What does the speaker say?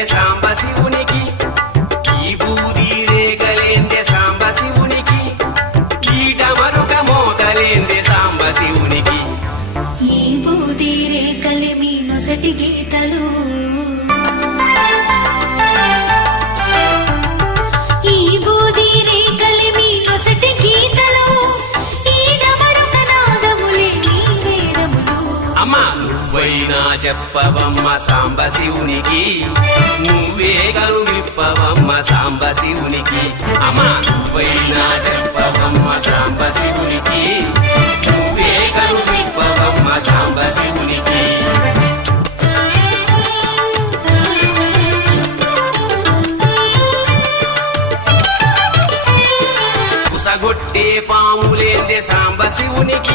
రేగలేందే సాంబ శివునికి, ఈ బూది రేగలేందే సాంబ శివునికి, ఈట మరుక మోతలేందే సాంబ శివునికి. ఈ బూది రేకలి మీ నొసటి గీతలు, ఈ బూది రేకలి మీ నొసటి గీతలు, ఈడ మరొక నాదములే నీ వేదములు. అమ్మా నువ్వైనా చెప్పవమ్మ సాంబ శివునికి, నువ్వే గలు విప్పవమ్మ సాంబ శివునికి. అమ్మా నువ్వైనా చెప్పవమ్మ సాంబ శివునికి, నువ్వే గలు విప్పవమ్మ సాంబ శివునికి. కుసగొట్టే పాములేందే సాంబ శివునికి,